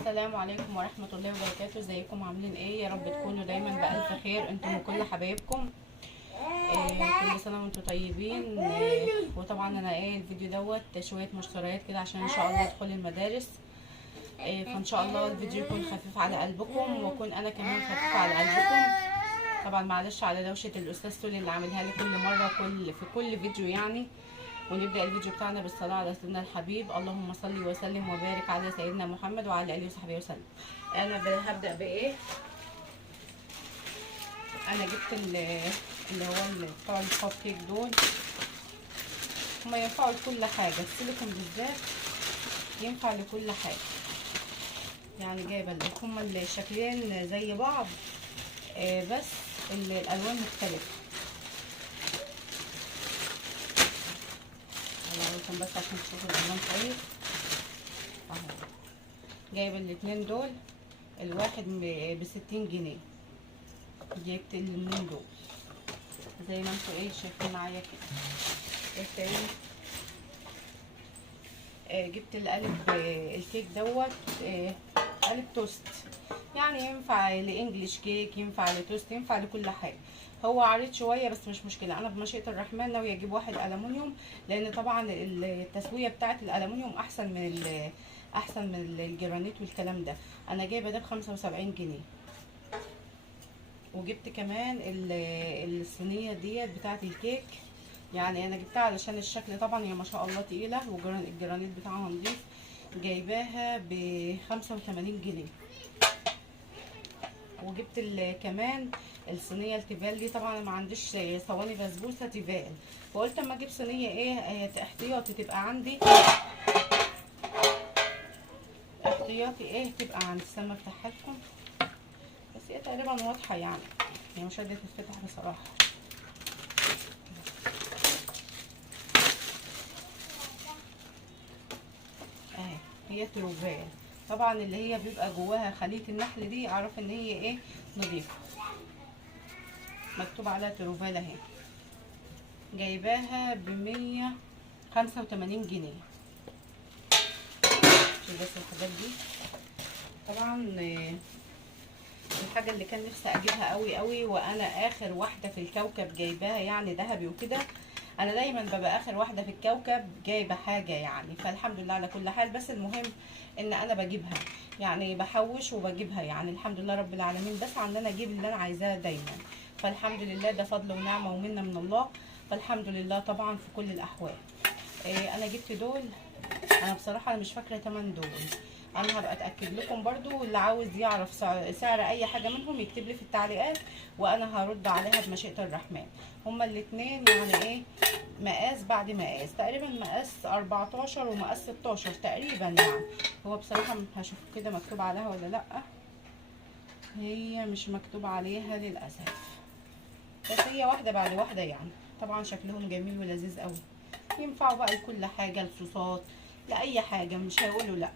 السلام عليكم ورحمة الله وبركاته. ازيكم عاملين ايه؟ يا رب تكونوا دايما بألف خير انتم وكل حبايبكم. كل سنة وانتم طيبين. وطبعا انا الفيديو دوت شوية مشتريات كده عشان ان شاء الله ادخل المدارس. فان شاء الله الفيديو يكون خفيف على قلبكم واكون انا كمان خفيفة على قلبكم. طبعا معلش على دوشة الاستاذ سولي اللي عاملها لي كل مرة في كل فيديو يعني. ونبدأ الفيديو بتاعنا بالصلاة على سيدنا الحبيب. اللهم صل وسلم وبارك على سيدنا محمد وعلى آله وصحبه وسلم. أنا هبدأ بإيه؟ أنا جبت اللي هو بتوع الكب كيك دول. هما ينفعوا لكل حاجة، السيليكون بالذات ينفع لكل حاجة. يعني جايبة هما الشكلين زي بعض، بس الألوان مختلفة. بس عشان تشوفوا الالوان كويس اهو. جايبه الاتنين دول، الواحد ب60 جنيه. جبت الاتنين دول زي ما انتوا شايفين معايا كده. جبت القالب الكيك دوت، قالب توست. يعني ينفع لانجليش كيك، ينفع لتوست، ينفع لكل حاجه. هو عريض شويه بس مش مشكله. انا بمشيئه الرحمن ناويه اجيب واحد الومنيوم، لان طبعا التسويه بتاعه الالومنيوم احسن من الجرانيت والكلام ده. انا جايبه ده ب75 جنيه. وجبت كمان الصينيه ديت بتاعه الكيك. يعني انا جبتها علشان الشكل، طبعا هي ما شاء الله تقيله والجرانيت بتاعها نضيف. جايباها ب85 جنيه. وجبت كمان الصينيه التيفال دي. طبعا ما عنديش صواني بسبوسه تيفال، فقلت اما اجيب صينيه احتياطي تبقى عندي، احتياطي تبقى عندي. استنى افتحها لكم، بس هي تقريبا واضحه يعني، هي مش قادره تتفتح بصراحه. هي تروفال. طبعا اللي هي بيبقى جواها خلية النحل دي اعرف ان هي نظيفة. مكتوب عليها تروفال اهي. جايباها ب185 جنيه. شوف بس الحاجات دي. طبعا الحاجة اللي كان نفسي اجيبها قوي قوي، وانا اخر واحدة في الكوكب جايباها يعني ذهبي وكده. انا دايما ببقى اخر واحده في الكوكب جايبه حاجه يعني، فالحمد لله على كل حال. بس المهم ان انا بجيبها، يعني بحوش وبجيبها يعني الحمد لله رب العالمين. بس عن انا اجيب اللي انا عايزاه دايما، فالحمد لله ده فضل ونعمه ومنه من الله. فالحمد لله طبعا في كل الاحوال. انا جبت دول. انا بصراحه انا مش فاكره تمن دول. انا هبقى اتاكد لكم برضو، واللي عاوز يعرف سعر اي حاجه منهم يكتب لي في التعليقات وانا هرد عليها بمشيئه الرحمن. هما الاثنين يعني مقاس بعد مقاس، تقريبا مقاس 14 ومقاس 16 تقريبا يعني. هو بصراحه هشوف كده مكتوب عليها ولا لا. هي مش مكتوب عليها للاسف، بس هي واحده بعد واحده يعني. طبعا شكلهم جميل ولذيذ قوي، ينفعوا بقى لكل حاجه، لصوصات، لاي حاجه، مش هيقولوا لا.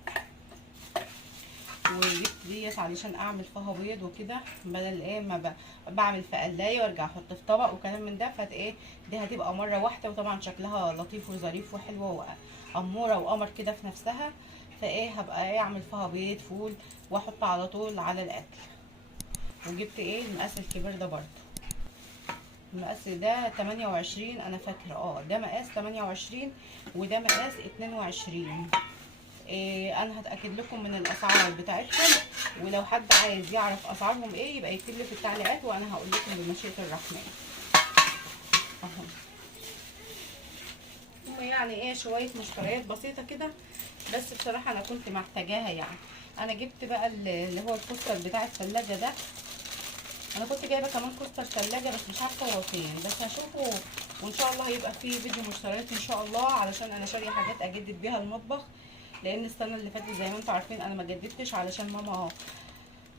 وجبت ديت علشان اعمل فيها بيض وكده، بدل ما بعمل في قلايه وارجع احط في طبق وكلام من ده. دي هتبقى مره واحده، وطبعا شكلها لطيف وظريف وحلوه واموره وقمر كده في نفسها. هبقى اعمل فيها بيض فول واحط على طول على الاكل. وجبت المقاس الكبير ده برضه. المقاس ده 28 انا فاكره. ده مقاس 28 وده مقاس 22. انا هتاكد لكم من الاسعار بتاعتهم، ولو حد عايز يعرف اسعارهم يبقى يكتب لي في التعليقات وانا هقول لكم بمشيئه الرحمن. اهو هم يعني شويه مشتريات بسيطه كده، بس بصراحه انا كنت محتاجاها يعني. انا جبت بقى اللي هو الكوستر بتاع الثلاجه ده. انا كنت جايبه كمان كوستر ثلاجه بس مش عارفه هو فين، بس هشوفه وان شاء الله هيبقى فيه فيديو مشتريات ان شاء الله، علشان انا شاريه حاجات اجدد بيها المطبخ. لان السنه اللي فاتت زي ما انتم عارفين انا ما جددتش، علشان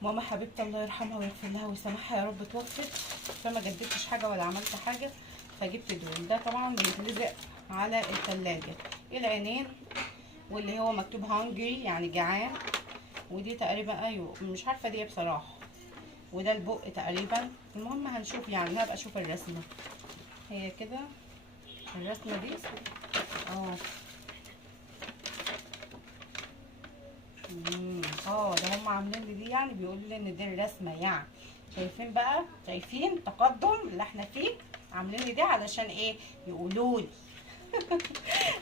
ماما حبيبتي الله يرحمها ويغفر لها ويسامحها يا رب توفت، فما جددتش حاجه ولا عملت حاجه. فجبت دول. ده طبعا بيتلزق على الثلاجه العينين، واللي هو مكتوب هانجري يعني جعان. ودي تقريبا مش عارفه دي بصراحه. وده البق تقريبا. المهم هنشوف يعني، هبقى اشوف الرسمه هي كده. الرسمه دي ده هم عاملين لي دي، يعني بيقولوا لي ان دي الرسمه يعني. شايفين بقى، شايفين التقدم اللي احنا فيه؟ عاملين لي دي علشان ايه؟ يقولوا لي.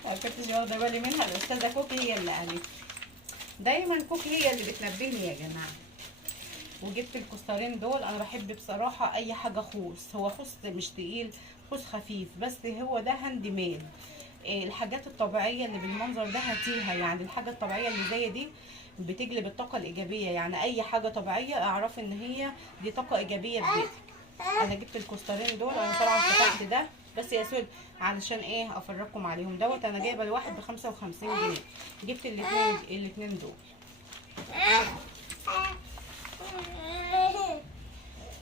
ما كنتش واخده بالي منها، الاستاذه كوكي هي اللي قالت. دايما كوكي هي اللي بتنبهني يا جماعه. وجبت الكستارين دول، انا بحب بصراحه اي حاجه خوص، هو خوص مش تقيل، خوص خفيف، بس هو ده هاند ميد. الحاجات الطبيعيه اللي بالمنظر ده هاتيها، يعني الحاجه الطبيعيه اللي زي دي بتجلب الطاقه الايجابيه، يعني اي حاجه طبيعيه اعرف ان هي دي طاقه ايجابيه في بيتك. انا جبت الكستارين دول، انا طبعا فتحت ده بس يا سود علشان ايه افرجكم عليهم. دوت انا جايبه الواحد ب 55 جنيه. جبت الاتنين دول.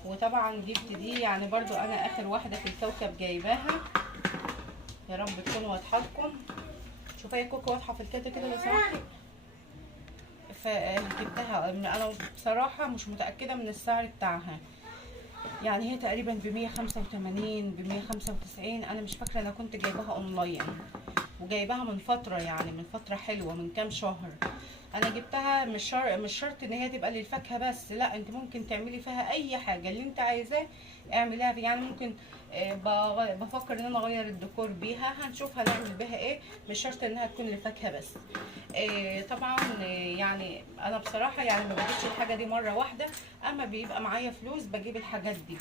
وطبعا جبت دي، يعني برضو انا اخر واحده في الكوكب جايباها، يا رب تكون واضحه لكم. شوفي يا كوكو واضحه في الكادر كده لو سمحتي. فجبتها انا بصراحه مش متاكده من السعر بتاعها، يعني هي تقريبا ب 185 ب 195، انا مش فاكره، انا كنت جايباها اونلاين وجايباها من فتره، يعني من فتره حلوه من كام شهر. انا جبتها مش شرط ان هي تبقى للفاكهه بس، لا انت ممكن تعملي فيها اي حاجه اللي انت عايزاه اعمليها فيها. يعني ممكن بفكر ان انا اغير الديكور بيها، هنشوف هنعمل بيها ايه، مش شرط انها تكون للفاكهه بس. طبعا يعني انا بصراحه يعني ما بجيبش الحاجه دي مره واحده، اما بيبقى معايا فلوس بجيب الحاجات دي.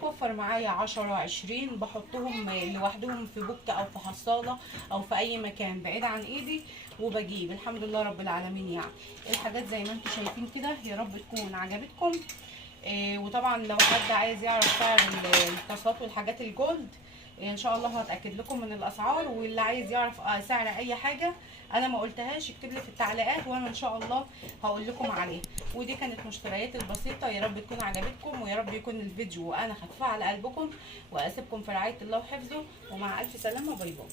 توفر معايا 10 20 بحطهم لوحدهم في بوكة او في حصاله او في اي مكان بعيد عن ايدي، وبجيب الحمد لله رب العالمين. يعني الحاجات زي ما انتم شايفين كده، يا رب تكون عجبتكم. وطبعا لو حد عايز يعرف سعر الطاسات والحاجات الجولد، ان شاء الله هتاكد لكم من الاسعار. واللي عايز يعرف سعر اي حاجه انا ما قلتهاش اكتب لي في التعليقات، وانا ان شاء الله هقول لكم عليه. ودي كانت مشترياتي البسيطه، يا رب تكون عجبتكم، ويا رب يكون الفيديو وانا خفيفه على قلبكم. واسيبكم في رعايه الله وحفظه، ومع الف سلامه، باي باي.